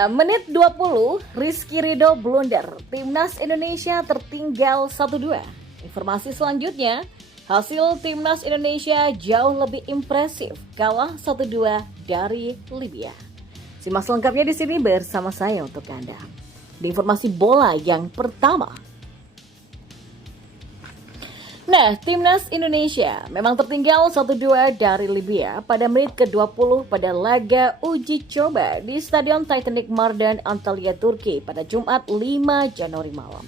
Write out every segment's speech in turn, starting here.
Ya, menit 20, Rizky Ridho blunder. Timnas Indonesia tertinggal 1-2. Informasi selanjutnya, hasil Timnas Indonesia jauh lebih impresif, kalah 1-2 dari Libya. Simak selengkapnya di sini bersama saya untuk Anda. Di informasi bola yang pertama. Nah, Timnas Indonesia memang tertinggal 1-2 dari Libya pada menit ke-20 pada laga uji coba di Stadion Titanic Mardan, Antalya, Turki pada Jumat 5 Januari malam.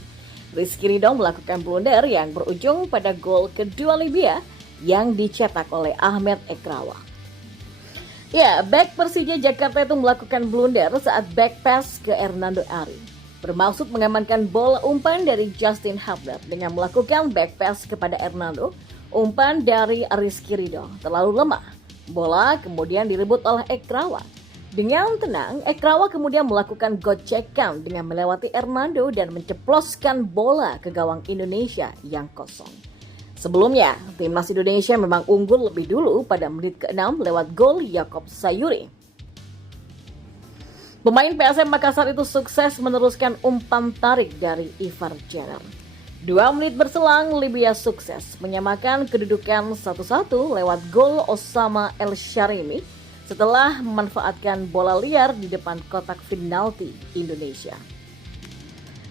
Rizky Ridho melakukan blunder yang berujung pada gol kedua Libya yang dicetak oleh Ahmed Ekrawa. Ya, bek Persija Jakarta itu melakukan blunder saat back pass ke Hernando Ari. Bermaksud mengamankan bola umpan dari Justin Hubner dengan melakukan back pass kepada Hernando. Umpan dari Rizky Ridho terlalu lemah. Bola kemudian direbut oleh Ekrawa. Dengan tenang, Ekrawa kemudian melakukan gocekan dengan melewati Hernando dan menceploskan bola ke gawang Indonesia yang kosong. Sebelumnya, Timnas Indonesia memang unggul lebih dulu pada menit ke-6 lewat gol Yakob Sayuri. Pemain PSM Makassar itu sukses meneruskan umpan tarik dari Ivar Jenner. 2 menit berselang, Libya sukses menyamakan kedudukan 1-1 lewat gol Osama El Sharimi setelah memanfaatkan bola liar di depan kotak penalti Indonesia.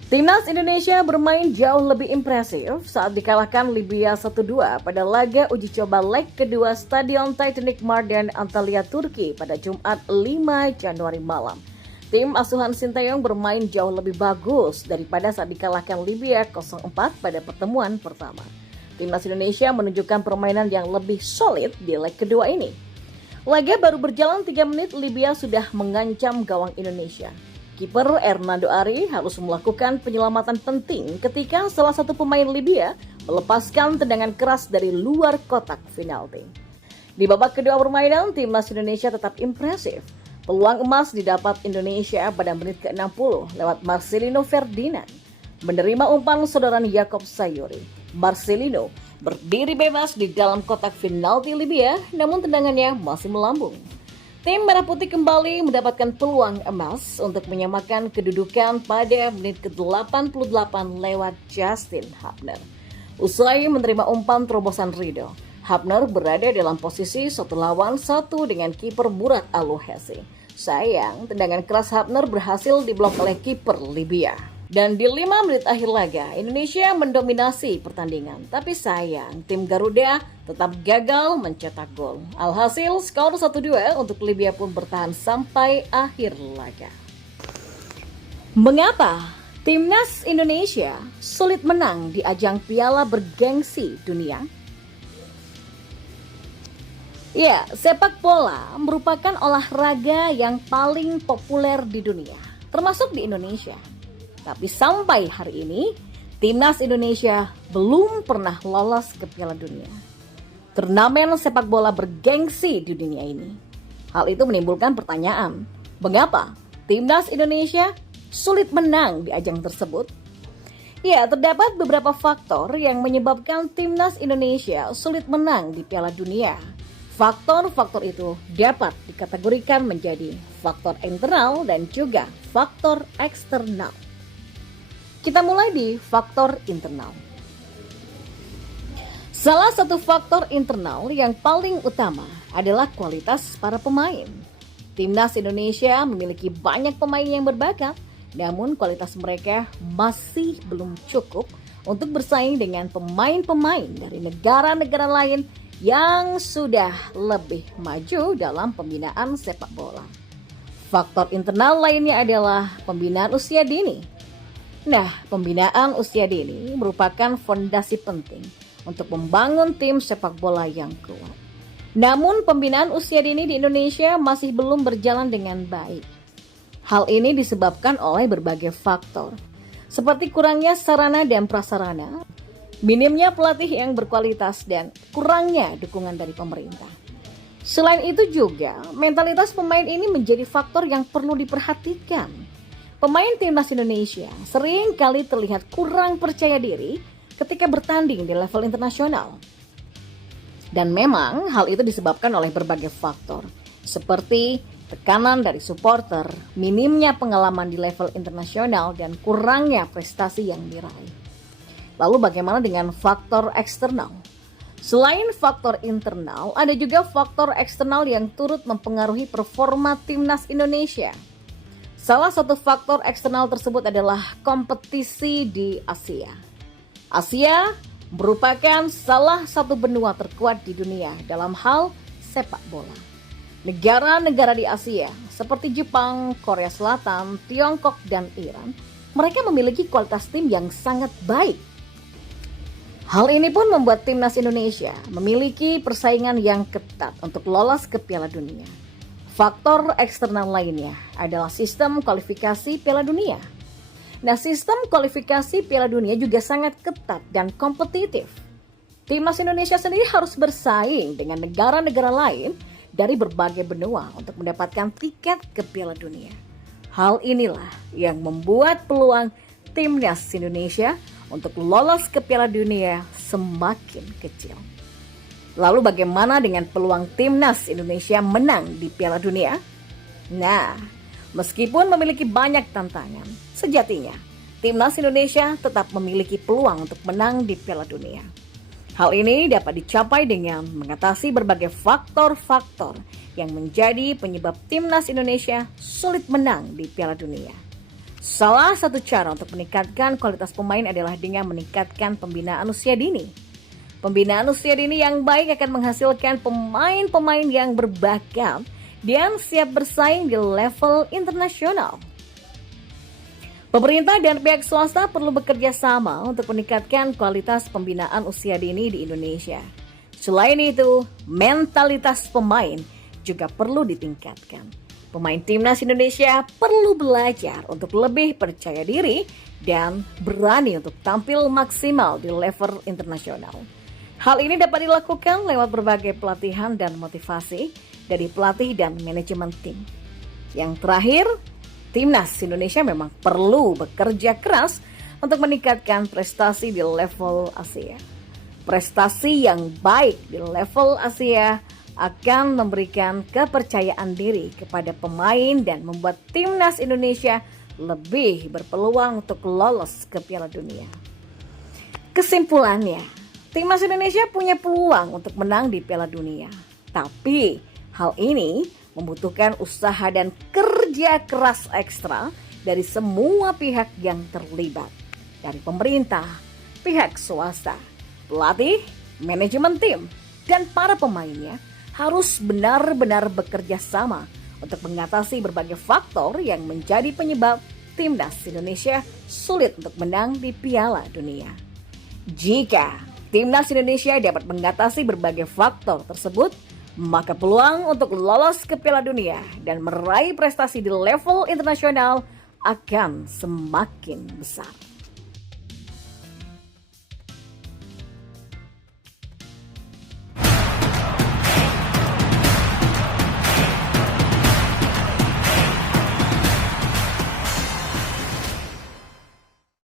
Timnas Indonesia bermain jauh lebih impresif saat dikalahkan Libya 1-2 pada laga uji coba leg kedua Stadion Titanic Mardan, Antalya, Turki pada Jumat 5 Januari malam. Tim asuhan Sinteyong bermain jauh lebih bagus daripada saat dikalahkan Libya 0-4 pada pertemuan pertama. Timnas Indonesia menunjukkan permainan yang lebih solid di leg kedua ini. Laga baru berjalan 3 menit, Libya sudah mengancam gawang Indonesia. Kiper Hernando Ari harus melakukan penyelamatan penting ketika salah satu pemain Libya melepaskan tendangan keras dari luar kotak penalti. Di babak kedua permainan, Timnas Indonesia tetap impresif. Peluang emas didapat Indonesia pada menit ke-60 lewat Marcelino Ferdinand. Menerima umpan sodoran Yakob Sayuri. Marcelino berdiri bebas di dalam kotak penalti Libya, namun tendangannya masih melambung. Tim Merah Putih kembali mendapatkan peluang emas untuk menyamakan kedudukan pada menit ke-88 lewat Justin Hubner. Usai menerima umpan terobosan Ridho, Hubner berada dalam posisi 1-1 dengan kiper Murat Alohesi. Sayang, tendangan keras Hubner berhasil diblok oleh kiper Libya. Dan di 5 menit akhir laga, Indonesia mendominasi pertandingan. Tapi sayang, tim Garuda tetap gagal mencetak gol. Alhasil, skor 1-2 untuk Libya pun bertahan sampai akhir laga. Mengapa Timnas Indonesia sulit menang di ajang piala bergengsi dunia? Ya, sepak bola merupakan olahraga yang paling populer di dunia, termasuk di Indonesia. Tapi sampai hari ini, Timnas Indonesia belum pernah lolos ke Piala Dunia. Turnamen sepak bola bergengsi di dunia ini. Hal itu menimbulkan pertanyaan, mengapa Timnas Indonesia sulit menang di ajang tersebut? Ya, terdapat beberapa faktor yang menyebabkan Timnas Indonesia sulit menang di Piala Dunia. Faktor-faktor itu dapat dikategorikan menjadi faktor internal dan juga faktor eksternal. Kita mulai di faktor internal. Salah satu faktor internal yang paling utama adalah kualitas para pemain. Timnas Indonesia memiliki banyak pemain yang berbakat, namun kualitas mereka masih belum cukup untuk bersaing dengan pemain-pemain dari negara-negara lain yang sudah lebih maju dalam pembinaan sepak bola. Faktor internal lainnya adalah pembinaan usia dini. Nah, pembinaan usia dini merupakan fondasi penting untuk membangun tim sepak bola yang kuat. Namun, pembinaan usia dini di Indonesia masih belum berjalan dengan baik. Hal ini disebabkan oleh berbagai faktor, seperti kurangnya sarana dan prasarana, minimnya pelatih yang berkualitas, dan kurangnya dukungan dari pemerintah. Selain itu juga, mentalitas pemain ini menjadi faktor yang perlu diperhatikan. Pemain Timnas Indonesia sering kali terlihat kurang percaya diri ketika bertanding di level internasional. Dan memang hal itu disebabkan oleh berbagai faktor, seperti tekanan dari supporter, minimnya pengalaman di level internasional, dan kurangnya prestasi yang diraih. Lalu bagaimana dengan faktor eksternal? Selain faktor internal, ada juga faktor eksternal yang turut mempengaruhi performa timnas Indonesia. Salah satu faktor eksternal tersebut adalah kompetisi di Asia. Asia merupakan salah satu benua terkuat di dunia dalam hal sepak bola. Negara-negara di Asia seperti Jepang, Korea Selatan, Tiongkok, dan Iran, mereka memiliki kualitas tim yang sangat baik. Hal ini pun membuat timnas Indonesia memiliki persaingan yang ketat untuk lolos ke Piala Dunia. Faktor eksternal lainnya adalah sistem kualifikasi Piala Dunia. Nah, sistem kualifikasi Piala Dunia juga sangat ketat dan kompetitif. Timnas Indonesia sendiri harus bersaing dengan negara-negara lain dari berbagai benua untuk mendapatkan tiket ke Piala Dunia. Hal inilah yang membuat peluang timnas Indonesia untuk lolos ke Piala Dunia semakin kecil. Lalu bagaimana dengan peluang timnas Indonesia menang di Piala Dunia? Nah, meskipun memiliki banyak tantangan, sejatinya timnas Indonesia tetap memiliki peluang untuk menang di Piala Dunia. Hal ini dapat dicapai dengan mengatasi berbagai faktor-faktor yang menjadi penyebab timnas Indonesia sulit menang di Piala Dunia. Salah satu cara untuk meningkatkan kualitas pemain adalah dengan meningkatkan pembinaan usia dini. Pembinaan usia dini yang baik akan menghasilkan pemain-pemain yang berbakat dan siap bersaing di level internasional. Pemerintah dan pihak swasta perlu bekerja sama untuk meningkatkan kualitas pembinaan usia dini di Indonesia. Selain itu, mentalitas pemain juga perlu ditingkatkan. Pemain timnas Indonesia perlu belajar untuk lebih percaya diri dan berani untuk tampil maksimal di level internasional. Hal ini dapat dilakukan lewat berbagai pelatihan dan motivasi dari pelatih dan manajemen tim. Yang terakhir, timnas Indonesia memang perlu bekerja keras untuk meningkatkan prestasi di level Asia. Prestasi yang baik di level Asia akan memberikan kepercayaan diri kepada pemain dan membuat timnas Indonesia lebih berpeluang untuk lolos ke Piala Dunia. Kesimpulannya, timnas Indonesia punya peluang untuk menang di Piala Dunia. Tapi hal ini membutuhkan usaha dan kerja keras ekstra dari semua pihak yang terlibat. Dari pemerintah, pihak swasta, pelatih, manajemen tim, dan para pemainnya harus benar-benar bekerja sama untuk mengatasi berbagai faktor yang menjadi penyebab timnas Indonesia sulit untuk menang di Piala Dunia. Jika timnas Indonesia dapat mengatasi berbagai faktor tersebut, maka peluang untuk lolos ke Piala Dunia dan meraih prestasi di level internasional akan semakin besar.